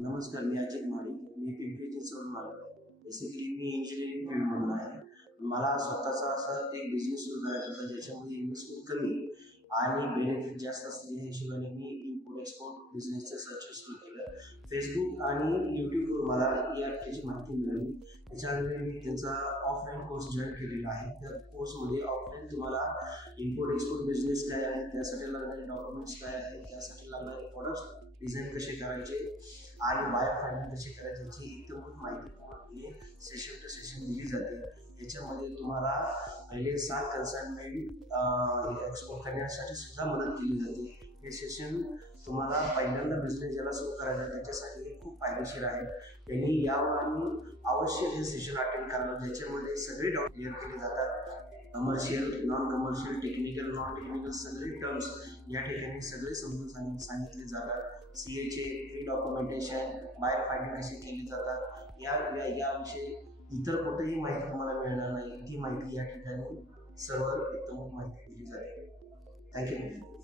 नमस्कार, मी अजित माळी. मी पिंपरी चिंचवडून आलो आहे. बेसिकली मी इंजिनिअरिंग फील्डमधून आहे. मला स्वतःचा असा एक बिझनेस सुरू करायचा होता ज्याच्यामध्ये इन्व्हेस्टमेंट कमी आणि बेनिफिट जास्त असलेल्या हिशोबाने मी इम्पोर्ट एक्सपोर्ट बिझनेसचं सर्च सुरू केलं. फेसबुक आणि यूट्यूबवर मला ERPची माहिती मिळाली. त्याच्यानंतर मी त्याचा ऑफलाईन कोर्स जॉईन केलेला आहे. त्या कोर्समध्ये ऑफलाईन तुम्हाला इम्पोर्ट एक्सपोर्ट बिझनेस काय आहे, त्यासाठी लागणारे डॉक्युमेंट्स काय आहेत, त्यासाठी लागणारे प्रोडक्ट्स डिझाईन कसे करायचे आणि बायर फायनल कसे करायचे याची एकदम माहिती पूर्णपणे सेशन टू सेशन दिली जाते. याच्यामध्ये तुम्हाला पहिले 7 कन्साइनमेंट एक्सपोर्ट करण्यासाठी सुद्धा मदत केली जाते. हे सेशन तुम्हाला पहिल्यांदा बिझनेस ज्याला सुरू करायचा त्याच्यासाठी हे खूप फायदेशीर आहे. त्यांनी यावर आणि अवश्य हे सेशन अटेंड करावं, ज्याच्यामध्ये सगळे डाऊट क्लिअर केले जातात. Commercial, non commercial, technical, non technical सगळे टर्म्स या ठिकाणी सगळे समजून सांगितले जातात. CAचे प्री डॉक्युमेंटेशन, बायर फायनल कसे केले जातात याविषयी इतर कुठेही माहिती तुम्हाला मिळणार नाही. ती माहिती या ठिकाणी सर्व उत्तम माहिती दिली जाते. थँक्यू.